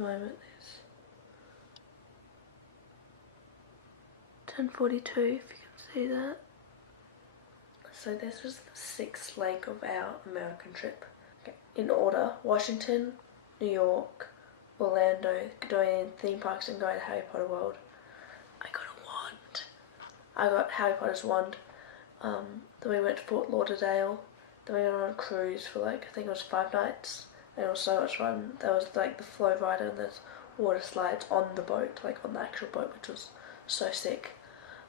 moment. It's 10:42 if you can see that. So this was the 6th leg of our American trip. Okay. In order: Washington, New York, Orlando, going in theme parks and going to Harry Potter World. I got a wand. I got Harry Potter's wand. Then we went to Fort Lauderdale. Then we went on a cruise for like, I think it was 5 nights. And it was so much fun. There was like the flow rider and there's water slides on the boat, like on the actual boat, which was so sick.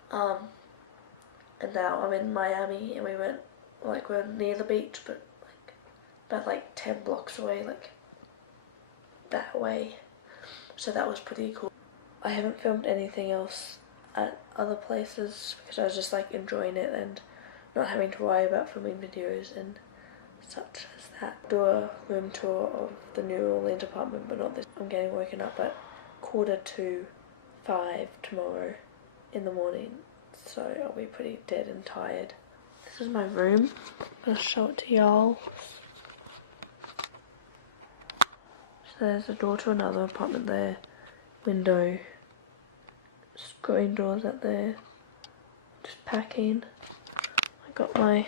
And now I'm in Miami and we went, like we're near the beach, but like about like 10 blocks away, like that way. So that was pretty cool. I haven't filmed anything else at other places because I was just like enjoying it and not having to worry about filming videos and such as that. Do a room tour of the New Orleans apartment, but not this. I'm getting woken up at 4:45 tomorrow in the morning, so I'll be pretty dead and tired. This is my room. I'm gonna show it to y'all. So there's a door to another apartment there, window, screen doors out there, just packing. I got my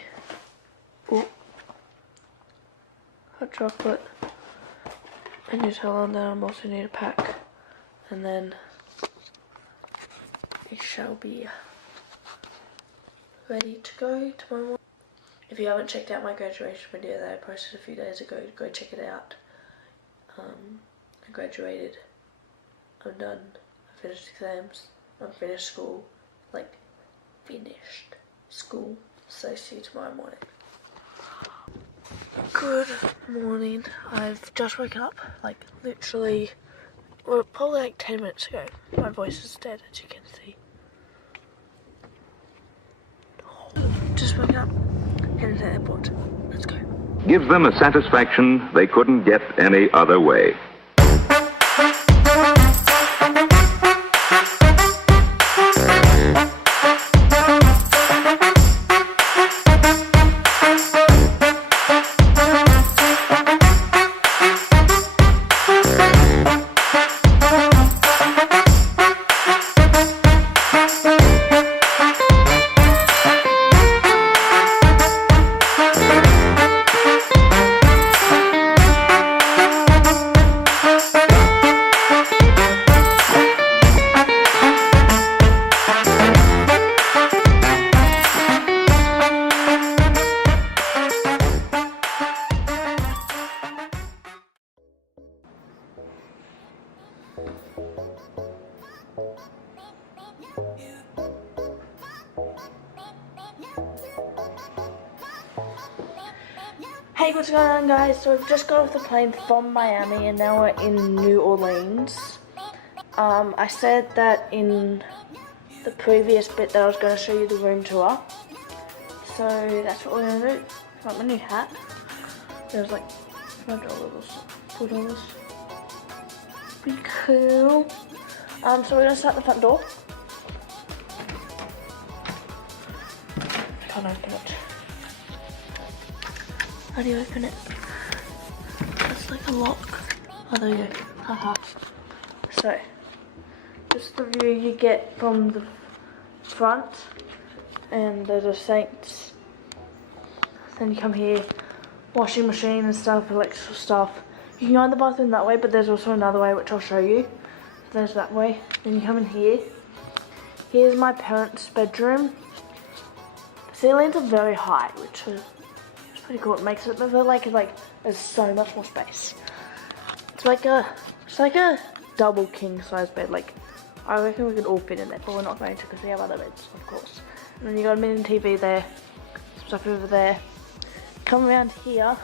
hot chocolate and Nutella, and then I'm also need to pack, and then it shall be ready to go tomorrow morning. If you haven't checked out my graduation video that I posted a few days ago, go check it out. I graduated, I'm done, I finished exams, I finished school, like finished school, so see you tomorrow morning. Good morning, I've just woken up, like literally, well, probably like 10 minutes ago. My voice is dead, as you can see. Just woken up, heading to the airport, let's go. Gives them a satisfaction they couldn't get any other way. Hey, what's going on, guys? So we've just got off the plane from Miami and now we're in New Orleans. I said that in the previous bit that I was going to show you the room tour. So that's what we're going to do. It's like my new hat. It was like $5, $4. Pretty cool. So we're going to start at the front door. I can't open it. How do you open it? It's like a lock. Oh, there you go. Haha. So, this is the view you get from the front, and there's a sinks. Then you come here, washing machine and stuff, electrical stuff. You can go in the bathroom that way, but there's also another way which I'll show you. There's that way. Then you come in here. Here's my parents' bedroom. The ceilings are very high, which is pretty cool. It makes it feel like there's so much more space. It's like a double king size bed. Like, I reckon we could all fit in there, but we're not going to because we have other beds, of course. And then you got a mini TV there, some stuff over there. Come around here,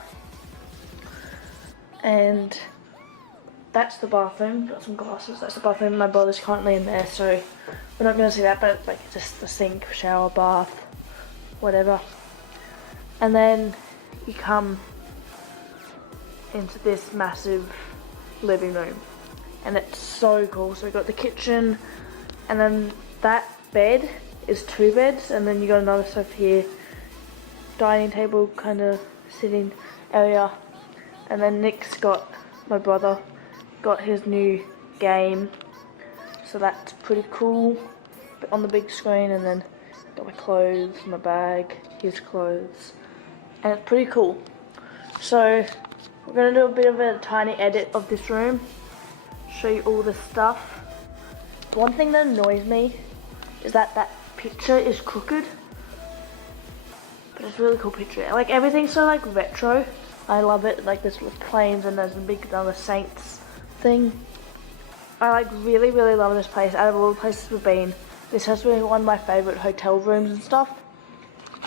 and that's the bathroom. Got some glasses. That's the bathroom. My brother's currently in there, so we're not going to see that. But like, just the sink, shower, bath, whatever. And then you come into this massive living room, and it's so cool. So we got the kitchen, and then that bed is 2 beds, and then you got another sofa here, dining table kind of sitting area, and then Nick's got, my brother, got his new game, so that's pretty cool on the big screen. And then got my clothes, my bag, his clothes, and it's pretty cool. So we're gonna do a bit of a tiny edit of this room, show you all the stuff. One thing that annoys me is that that picture is crooked, but it's a really cool picture. Like everything's so like retro. I love it. Like there's planes and there's a big another Saints thing. I like really love this place. Out of all the places we've been, this has been one of my favorite hotel rooms and stuff.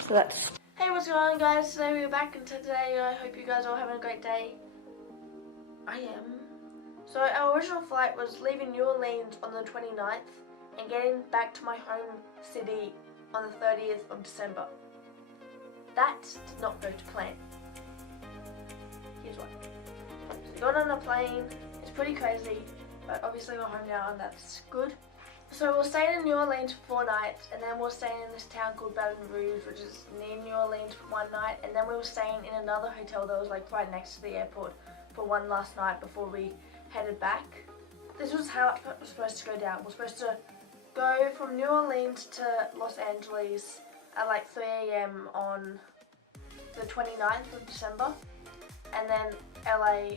So that's. Hey, what's going on, guys? Today we're back, and today I hope you guys are all having a great day. I am. So our original flight was leaving New Orleans on the 29th and getting back to my home city on the 30th of December. That did not go to plan. Here's why. So we got on a plane. It's pretty crazy, but obviously we're home now and that's good. So we're staying in New Orleans for 4 nights, and then we're staying in this town called Baton Rouge, which is near New Orleans, for 1 night, and then we were staying in another hotel that was like right next to the airport for one last night before we headed back. This was how it was supposed to go down. We're supposed to go from New Orleans to Los Angeles at like 3 AM on the 29th of December, and then LA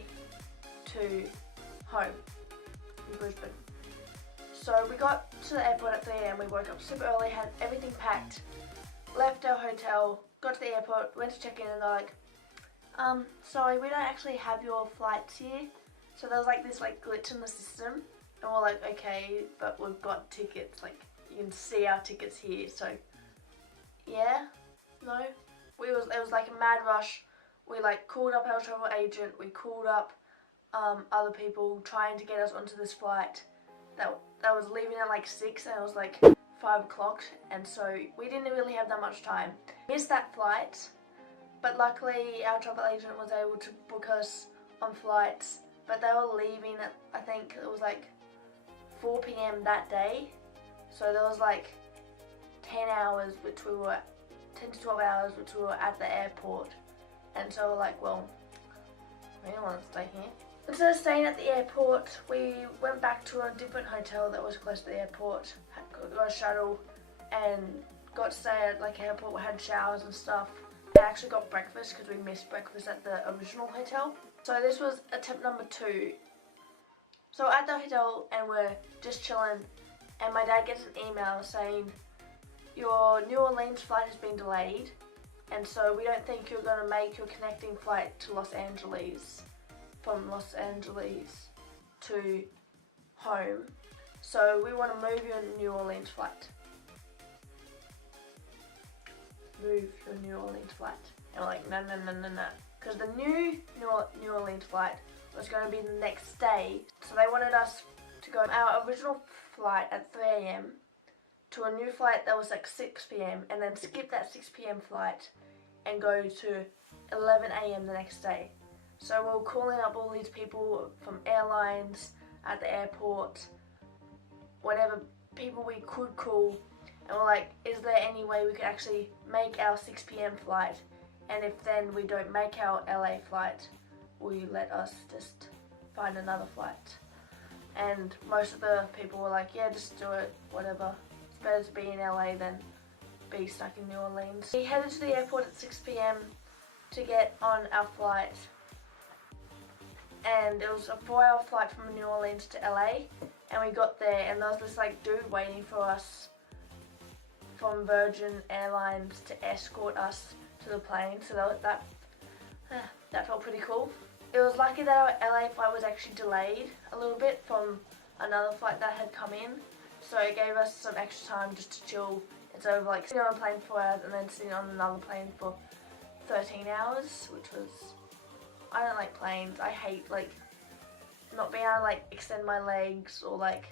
to home in Brisbane. So we got to the airport at 3 AM, we woke up super early, had everything packed, left our hotel, got to the airport, went to check in, and they're like, sorry, we don't actually have your flights here. So there was like this like glitch in the system, and we're like, okay, but we've got tickets, like you can see our tickets here. So yeah, no, it was like a mad rush. We like called up our travel agent, we called up other people trying to get us onto this flight that was leaving at like 6, and it was like 5 o'clock, and so we didn't really have that much time. Missed that flight, but luckily our travel agent was able to book us on flights, but they were leaving at, I think it was like 4 PM that day, so there was like 10 hours which we were 10 to 12 hours which we were at the airport, and so we're like, well, we don't want to stay here. Instead of staying at the airport, we went back to a different hotel that was close to the airport, got a shuttle, and got to stay at like airport. We had showers and stuff. I actually got breakfast because we missed breakfast at the original hotel. So this was attempt number 2. So at the hotel, and we're just chilling, and my dad gets an email saying, your New Orleans flight has been delayed, and so we don't think you're going to make your connecting flight to Los Angeles, from Los Angeles to home, so we want to move your New Orleans flight. Move your New Orleans flight. And we're like, no, because the new Orleans flight was going to be the next day, so they wanted us to go our original flight at 3 AM to a new flight that was like 6 PM, and then skip that 6 PM flight and go to 11 AM the next day. So we were calling up all these people from airlines, at the airport, whatever people we could call, and we're like, is there any way we could actually make our 6 PM flight, and if then we don't make our LA flight, will you let us just find another flight? And most of the people were like, yeah, just do it, whatever. It's better to be in LA than be stuck in New Orleans. We headed to the airport at 6 PM to get on our flight. And it was a 4-hour flight from New Orleans to LA, and we got there, and there was this like dude waiting for us from Virgin Airlines to escort us to the plane, so that felt pretty cool. It was lucky that our LA flight was actually delayed a little bit from another flight that had come in, so it gave us some extra time just to chill instead of like sitting on a plane for 4 hours and then sitting on another plane for 13 hours, which was, I don't like planes. I hate like not being able to like extend my legs or like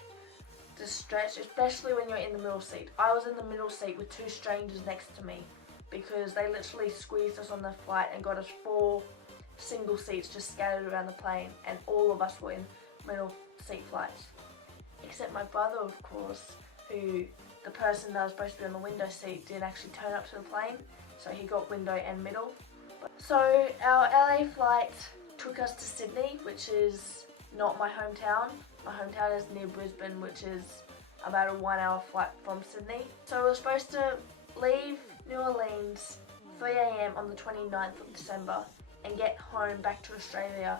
just stretch, especially when you're in the middle seat. I was in the middle seat with 2 strangers next to me because they literally squeezed us on the flight and got us 4 single seats just scattered around the plane, and all of us were in middle seat flights. Except my brother, of course, who the person that was supposed to be on the window seat didn't actually turn up to the plane, so he got window and middle. So our LA flight took us to Sydney, which is not my hometown. My hometown is near Brisbane, which is about a 1 hour flight from Sydney. So we were supposed to leave New Orleans 3 a.m. on the 29th of December and get home back to Australia,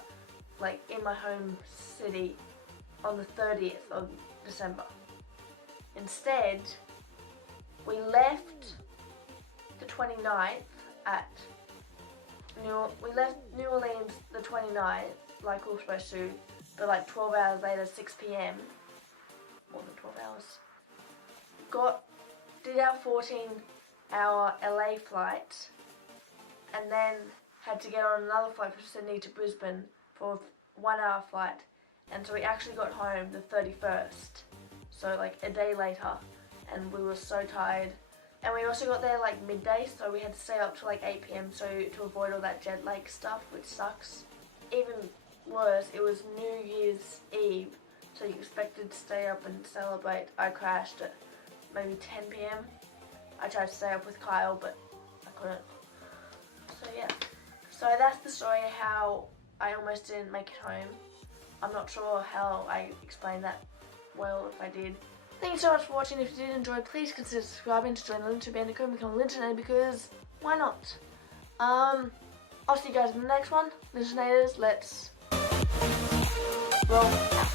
like in my home city, on the 30th of December. Instead, we left the 29th we left New Orleans the 29th, like we were supposed to, but like 12 hours later, 6 p.m, more than 12 hours, did our 14-hour LA flight, and then had to get on another flight from Sydney to Brisbane for a 1 hour flight, and so we actually got home the 31st, so like a day later, and we were so tired. And we also got there like midday, so we had to stay up till like 8 p.m. so to avoid all that jet lag stuff, which sucks. Even worse, it was New Year's Eve, so you expected to stay up and celebrate. I crashed at maybe 10 p.m. I tried to stay up with Kyle, but I couldn't. So yeah. So that's the story how I almost didn't make it home. I'm not sure how I explained that well, if I did. Thank you so much for watching. If you did enjoy, please consider subscribing to join the Linton Band and become a Lintonator, because why not? I'll see you guys in the next one. Lintonators, let's roll out.